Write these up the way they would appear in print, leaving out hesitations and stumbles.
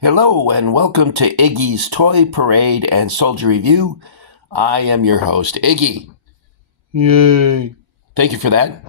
Hello and welcome to Iggy's Toy Parade and Soldier Review. I am your host, Iggy. Yay. Thank you for that.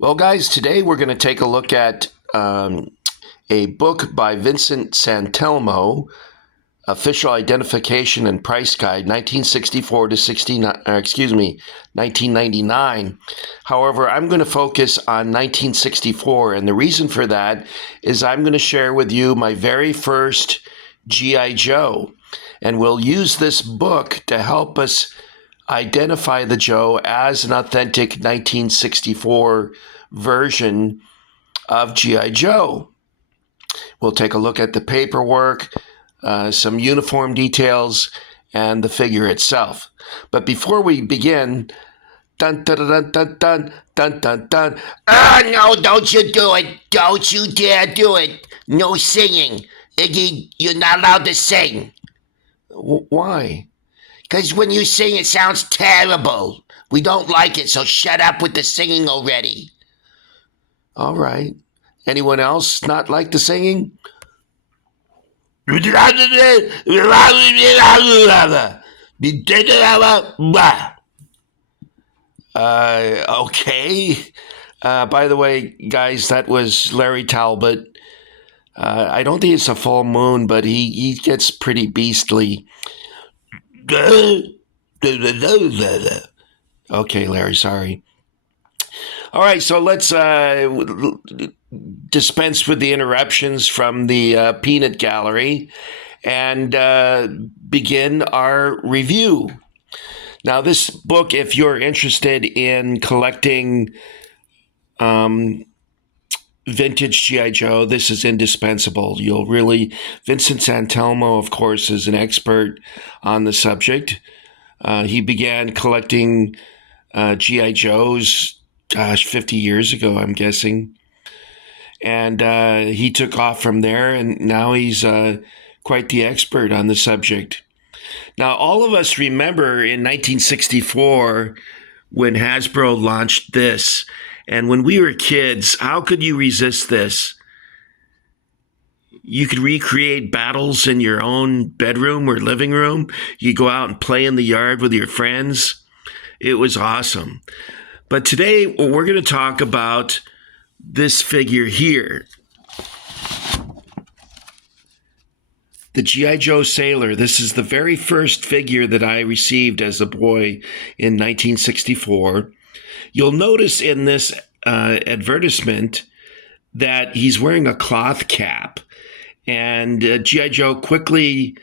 Well, guys, today we're going to take a look at a book by Vincent Santelmo, Official Identification and Price Guide, 1964 to 1999. However, I'm going to focus on 1964, and the reason for that is I'm going to share with you my very first G.I. Joe, and we'll use this book to help us identify the Joe as an authentic 1964 version of G.I. Joe. We'll take a look at the paperwork, some uniform details, and the figure itself. But before we begin, dun dun dun dun dun dun dun dun. No, don't you do it. Don't you dare do it. No singing. Iggy, you're not allowed to sing. Why? Because when you sing, it sounds terrible. We don't like it, so shut up with the singing already. All right. Anyone else not like the singing? Okay. By the way, guys, that was Larry Talbot. I don't think it's a full moon, but he gets pretty beastly. Okay, Larry, sorry. All right, so let's dispense with the interruptions from the peanut gallery and begin our review. Now, this book, if you're interested in collecting vintage G.I. Joe, this is indispensable. Vincent Santelmo, of course, is an expert on the subject. He began collecting G.I. Joes, 50 years ago, I'm guessing. And he took off from there, and now he's quite the expert on the subject. Now, all of us remember in 1964 when Hasbro launched this. And when we were kids, how could you resist this? You could recreate battles in your own bedroom or living room. You go out and play in the yard with your friends. It was awesome. But today, we're going to talk about this figure here. The G.I. Joe Sailor. This is the very first figure that I received as a boy in 1964. You'll notice in this advertisement that he's wearing a cloth cap. And G.I. Joe quickly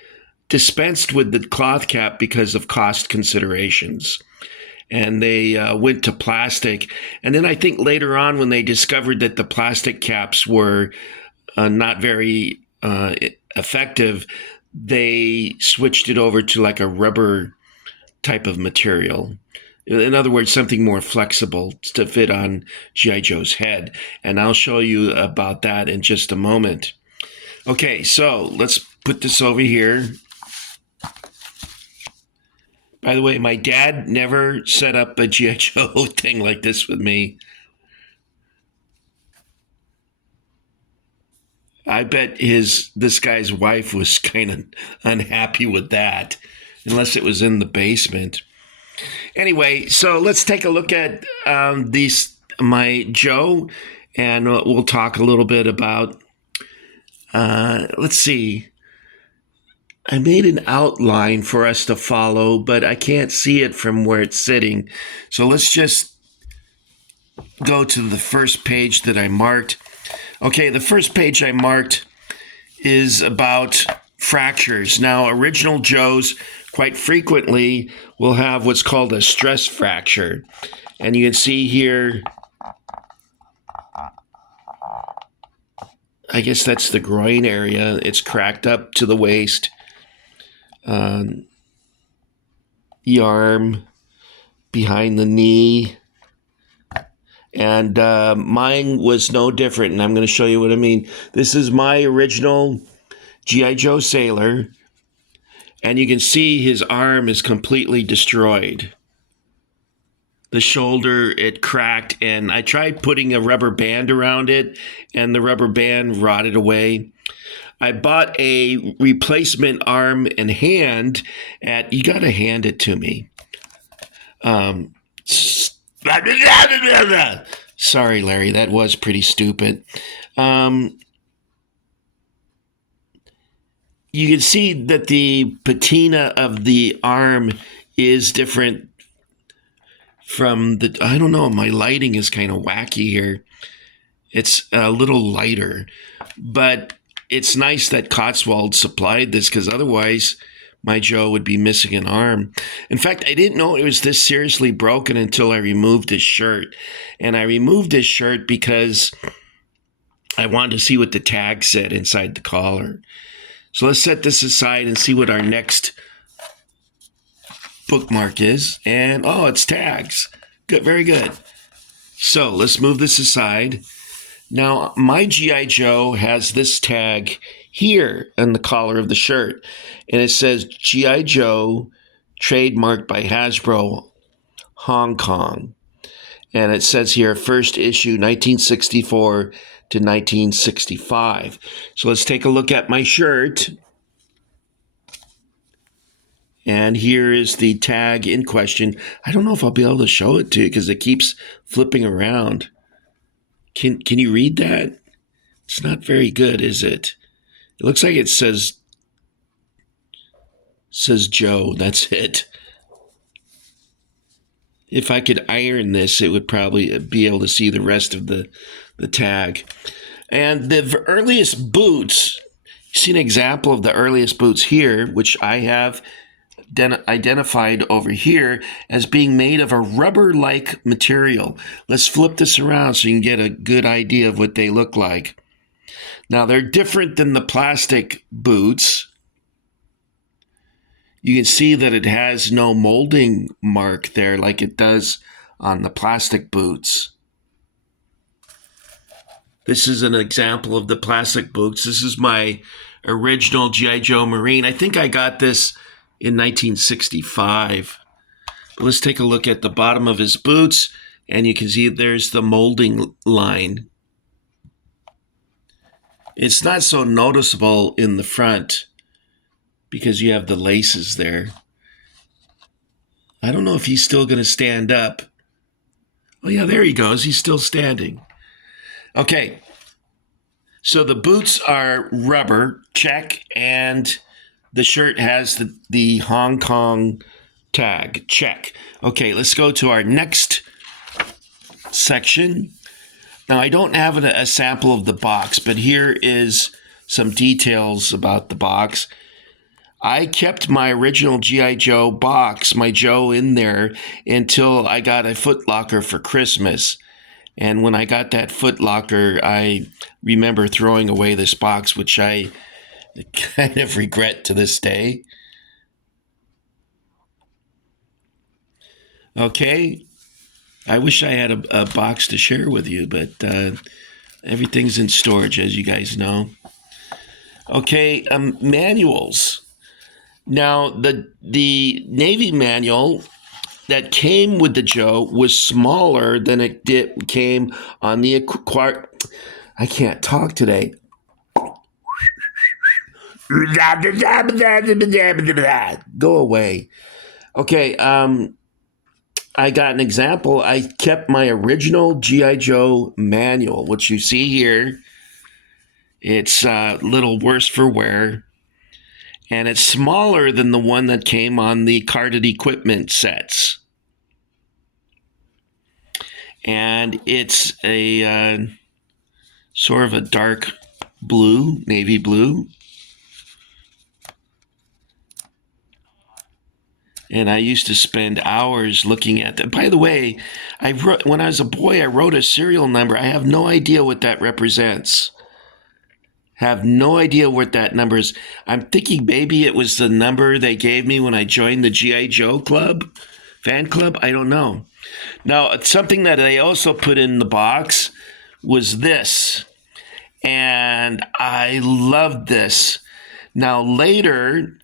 dispensed with the cloth cap because of cost considerations. And they went to plastic. And then I think later on when they discovered that the plastic caps were not very effective, they switched it over to like a rubber type of material. In other words, something more flexible to fit on G.I. Joe's head. And I'll show you about that in just a moment. Okay, so let's put this over here. By the way, my dad never set up a G.I. Joe thing like this with me. I bet this guy's wife was kind of unhappy with that, unless it was in the basement. Anyway, so let's take a look at my Joe, and we'll talk a little bit about, let's see. I made an outline for us to follow, but I can't see it from where it's sitting. So let's just go to the first page that I marked. Okay, the first page I marked is about fractures. Now, original Joes quite frequently will have what's called a stress fracture. And you can see here, I guess that's the groin area. It's cracked up to the waist. The arm, behind the knee. And mine was no different, and I'm going to show you what I mean. This is my original G.I. Joe Sailor, and you can see his arm is completely destroyed. The shoulder, it cracked, and I tried putting a rubber band around it, and the rubber band rotted away. I bought a replacement arm and hand at, you got to hand it to me. Sorry, Larry, that was pretty stupid. You can see that the patina of the arm is different from the, I don't know, my lighting is kind of wacky here. It's a little lighter, but it's nice that Cotswold supplied this, because otherwise my Joe would be missing an arm. In fact, I didn't know it was this seriously broken until I removed his shirt. And I removed his shirt because I wanted to see what the tag said inside the collar. So let's set this aside and see what our next bookmark is. And, oh, it's tags. Good, very good. So let's move this aside. Now, my G.I. Joe has this tag here on the collar of the shirt. And it says G.I. Joe, trademarked by Hasbro, Hong Kong. And it says here, first issue, 1964 to 1965. So let's take a look at my shirt. And here is the tag in question. I don't know if I'll be able to show it to you because it keeps flipping around. Can you read that? It's not very good, is it? It looks like it says Joe. That's it. If I could iron this, it would probably be able to see the rest of the tag. And the earliest boots, you see an example of the earliest boots here, which I have identified over here as being made of a rubber-like material. Let's flip this around so you can get a good idea of what they look like. Now, they're different than the plastic boots. You can see that it has no molding mark there like it does on the plastic boots. This is an example of the plastic boots. This is my original G.I. Joe Marine. I think I got this in 1965. But let's take a look at the bottom of his boots, and you can see there's the molding line. It's not so noticeable in the front because you have the laces there. I don't know if he's still going to stand up. Oh, yeah, there he goes. He's still standing. Okay. So the boots are rubber, check, and the shirt has the Hong Kong tag, check. Okay, let's go to our next section. Now, I don't have a sample of the box, but here is some details about the box. I kept my original G.I. Joe box, my Joe, in there until I got a Foot Locker for Christmas. And when I got that Foot Locker, I remember throwing away this box, which I kind of regret to this day. Okay. I wish I had a box to share with you, but everything's in storage, as you guys know. Okay, manuals. Now, the Navy manual that came with the Joe was smaller than it came on the I can't talk today. Go away. Okay, I got an example. I kept my original G.I. Joe manual, which you see here. It's a little worse for wear. And it's smaller than the one that came on the carded equipment sets. And it's a sort of a dark blue, navy blue. And I used to spend hours looking at that. By the way, when I was a boy, I wrote a serial number. I have no idea what that represents. Have no idea what that number is. I'm thinking maybe it was the number they gave me when I joined the G.I. Joe club, fan club. I don't know. Now, something that I also put in the box was this. And I loved this. Now, later,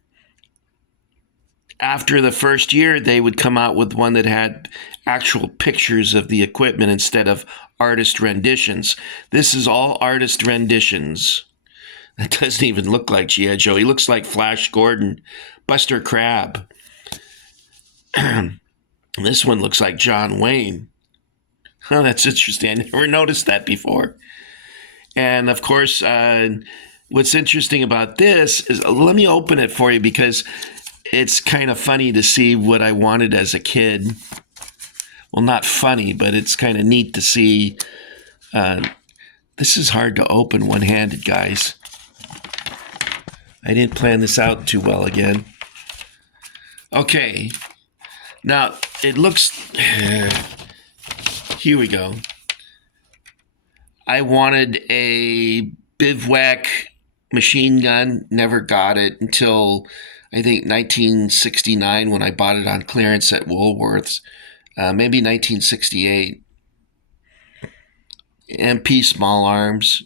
after the first year, they would come out with one that had actual pictures of the equipment instead of artist renditions. This is all artist renditions. That doesn't even look like G.I. Joe. He looks like Flash Gordon, Buster Crabbe. This one looks like John Wayne. Oh, that's interesting. I never noticed that before. And of course, what's interesting about this is, let me open it for you because it's kind of funny to see what I wanted as a kid. Well, not funny, but it's kind of neat to see. This is hard to open one-handed, guys. I didn't plan this out too well again. Okay. Now, it looks... Here we go. I wanted a bivouac machine gun. Never got it until, I think, 1969 when I bought it on clearance at Woolworths. Maybe 1968. MP small arms.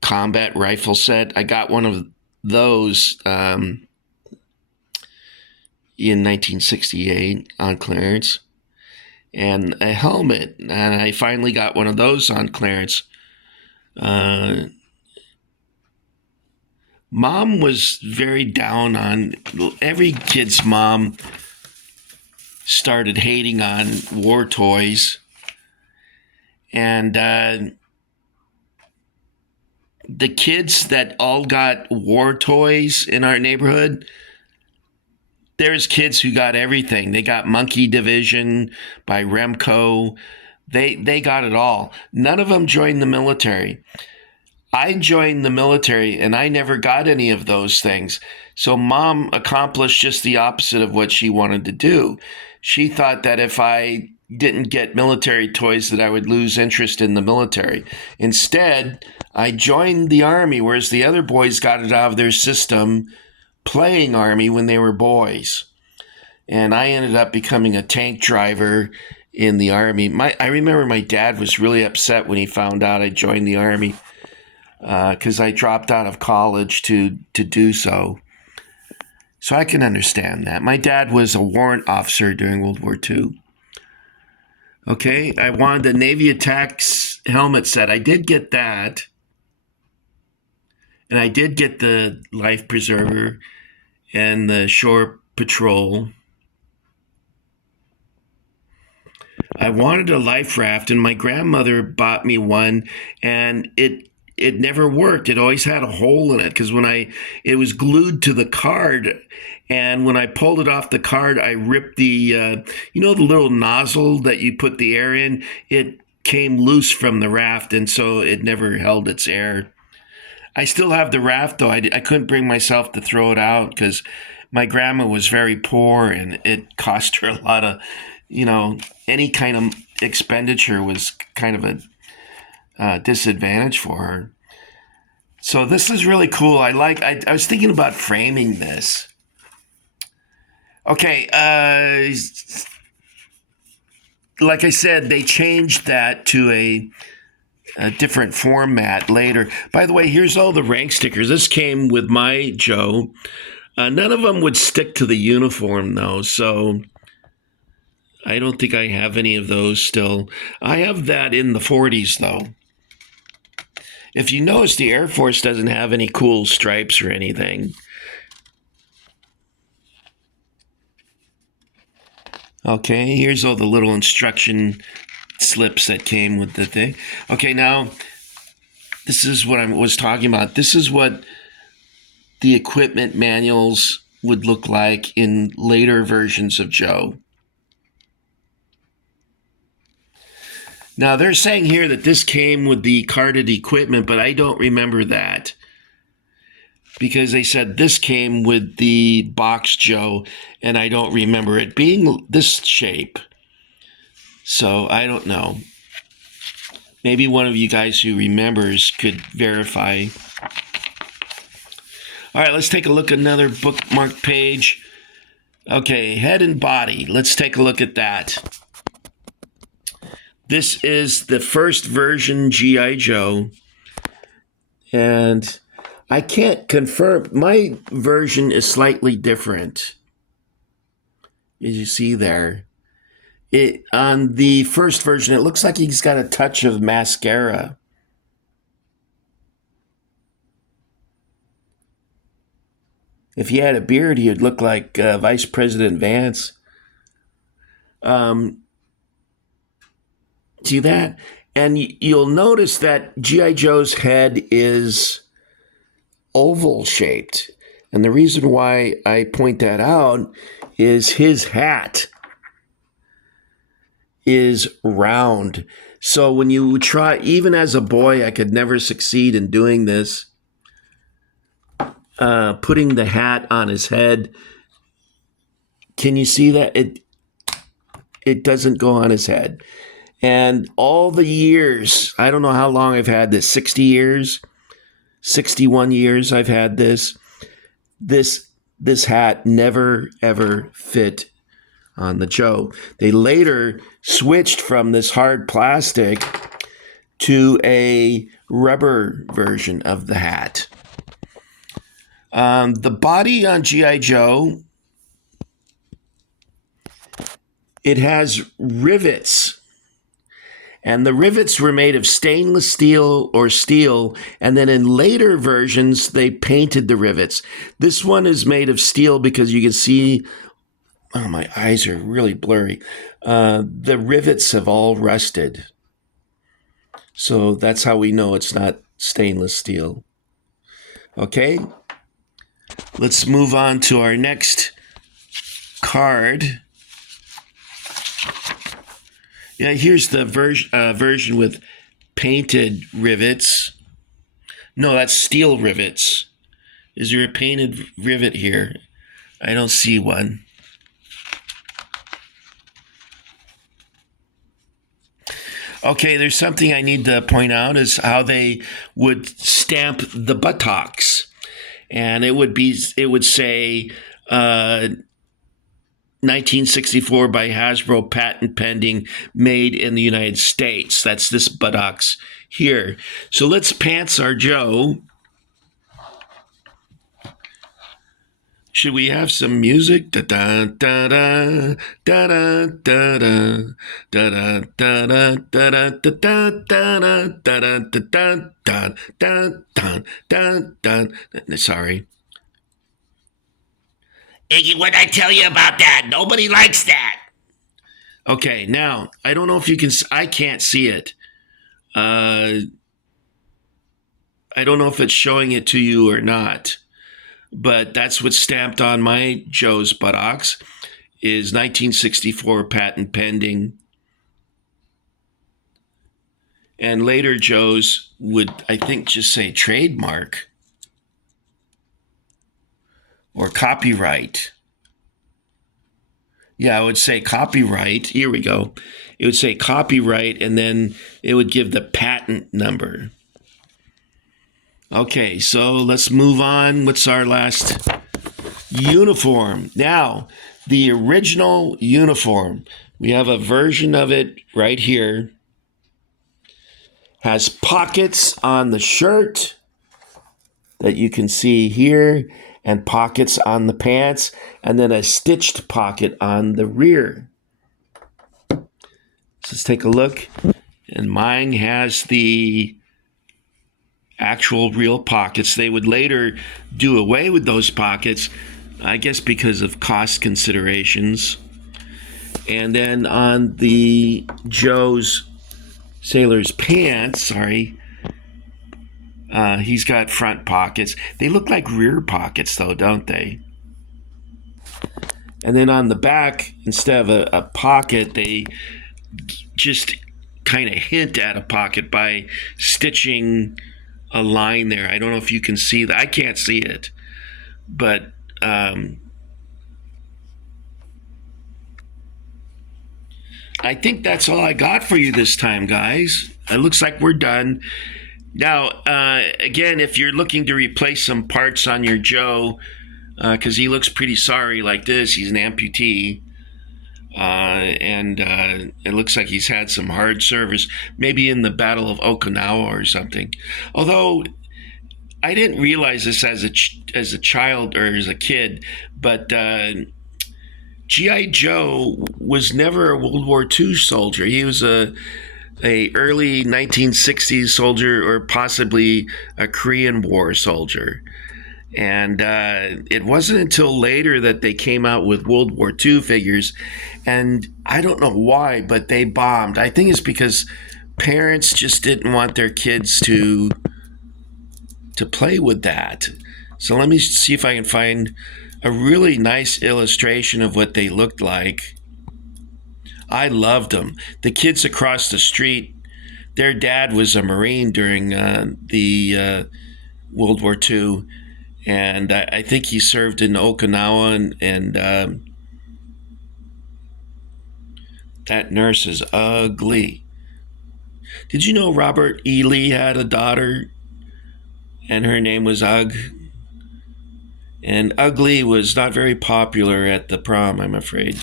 Combat rifle set. I got one of those in 1968 on clearance. And a helmet. And I finally got one of those on clearance. Mom was very down on, every kid's mom started hating on war toys. And the kids that all got war toys in our neighborhood, there's kids who got everything. They got Monkey Division by Remco. They got it all. None of them joined the military. I joined the military, and I never got any of those things. So Mom accomplished just the opposite of what she wanted to do. She thought that if I didn't get military toys that I would lose interest in the military. Instead, I joined the Army, whereas the other boys got it out of their system playing Army when they were boys. And I ended up becoming a tank driver in the Army. I remember my dad was really upset when he found out I joined the Army because I dropped out of college to do so. So I can understand that. My dad was a warrant officer during World War II. Okay, I wanted the Navy Attacks helmet set. I did get that. And I did get the life preserver and the shore patrol. I wanted a life raft, and my grandmother bought me one, and it never worked. It always had a hole in it because it was glued to the card, and when I pulled it off the card, I ripped the the little nozzle that you put the air in. It came loose from the raft, and so it never held its air. I still have the raft, though. I couldn't bring myself to throw it out because my grandma was very poor, and it cost her a lot of, any kind of expenditure was kind of a disadvantage for her. So this is really cool. I was thinking about framing this. Okay, like I said, they changed that to a different format later. By the way, here's all the rank stickers. This came with my Joe. None of them would stick to the uniform, though, so I don't think I have any of those still. I have that in the 40s, though. If you notice, the Air Force doesn't have any cool stripes or anything. Okay, here's all the little instruction slips that came with the thing. Okay, now, this is what I was talking about. This is what the equipment manuals would look like in later versions of Joe. Now, they're saying here that this came with the carded equipment, but I don't remember that. Because they said this came with the box Joe, and I don't remember it being this shape. So, I don't know. Maybe one of you guys who remembers could verify. All right, let's take a look at another bookmark page. Okay, head and body. Let's take a look at that. This is the first version G.I. Joe. And I can't confirm. My version is slightly different, as you see there. It on the first version, it looks like he's got a touch of mascara. If he had a beard, he would look like Vice President Vance. See that? And you'll notice that G.I. Joe's head is oval shaped. And the reason why I point that out is his hat is round. So when you try, even as a boy, I could never succeed in doing this. Putting the hat on his head. Can you see that? It doesn't go on his head. And all the years, I don't know how long I've had this, 60 years, 61 years I've had this. This hat never, ever fit on the Joe. They later switched from this hard plastic to a rubber version of the hat. The body on G.I. Joe, it has rivets. And the rivets were made of stainless steel or steel, and then in later versions, they painted the rivets. This one is made of steel because you can see, oh, my eyes are really blurry. The rivets have all rusted. So that's how we know it's not stainless steel. Okay, let's move on to our next card. Yeah, here's the version with painted rivets. No, that's steel rivets. Is there a painted rivet here? I don't see one. Okay, there's something I need to point out is how they would stamp the buttocks. And it would say 1964 by Hasbro, patent pending, made in the United States. That's this buttocks here. So let's pants our Joe. Should we have some music? Da da da da da da da da da da da da da da. Sorry. Iggy, what'd I tell you about that? Nobody likes that. Okay, now, I don't know if you can, I can't see it. I don't know if it's showing it to you or not, but that's what's stamped on my Joe's buttocks is 1964 patent pending. And later Joe's would, I think, just say trademark. Or copyright. Yeah, I would say copyright. Here we go. It would say copyright, and then it would give the patent number. Okay, so let's move on. What's our last uniform? Now, the original uniform. We have a version of it right here. Has pockets on the shirt that you can see here, and pockets on the pants, and then a stitched pocket on the rear. Let's take a look. And mine has the actual real pockets. They would later do away with those pockets, I guess because of cost considerations. And then on the Joe's sailor's pants, he's got front pockets. They look like rear pockets, though, don't they? And then on the back, instead of a pocket, they just kind of hint at a pocket by stitching a line there. I don't know if you can see that. I can't see it. But I think that's all I got for you this time, guys. It looks like we're done. Now, again, if you're looking to replace some parts on your Joe, because he looks pretty sorry like this, he's an amputee, and it looks like he's had some hard service, maybe in the Battle of Okinawa or something. Although, I didn't realize this as a child or as a kid, but G.I. Joe was never a World War II soldier. He was a early 1960s soldier, or possibly a Korean War soldier. And it wasn't until later that they came out with World War II figures. And I don't know why, but they bombed. I think it's because parents just didn't want their kids to play with that. So let me see if I can find a really nice illustration of what they looked like. I loved them. The kids across the street, their dad was a Marine during the World War II, and I think he served in Okinawa, and that nurse is ugly. Did you know Robert E. Lee had a daughter, and her name was Ugg? And Ugly was not very popular at the prom, I'm afraid.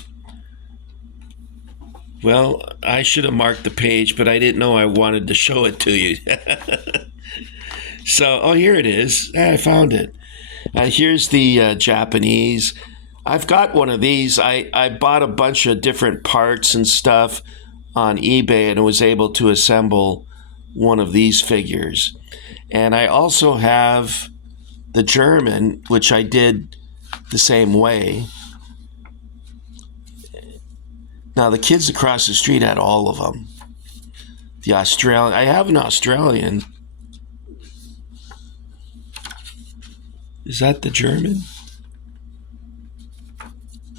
Well, I should have marked the page, but I didn't know I wanted to show it to you. So, oh, here it is. I found it. Here's the Japanese. I've got one of these. I bought a bunch of different parts and stuff on eBay and was able to assemble one of these figures. And I also have the German, which I did the same way. Now, the kids across the street had all of them. The Australian, I have an Australian. Is that the German?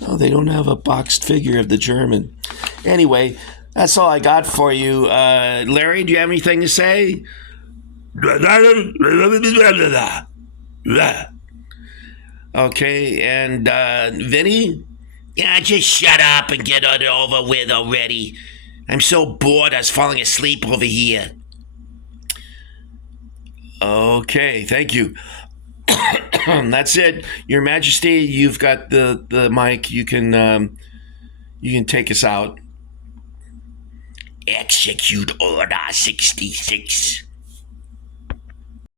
No, they don't have a boxed figure of the German. Anyway, that's all I got for you. Larry, do you have anything to say? Okay, and Vinny? Yeah, just shut up and get it over with already. I'm so bored I was falling asleep over here. Okay, thank you. That's it. Your Majesty, you've got the mic. You can take us out. Execute Order 66.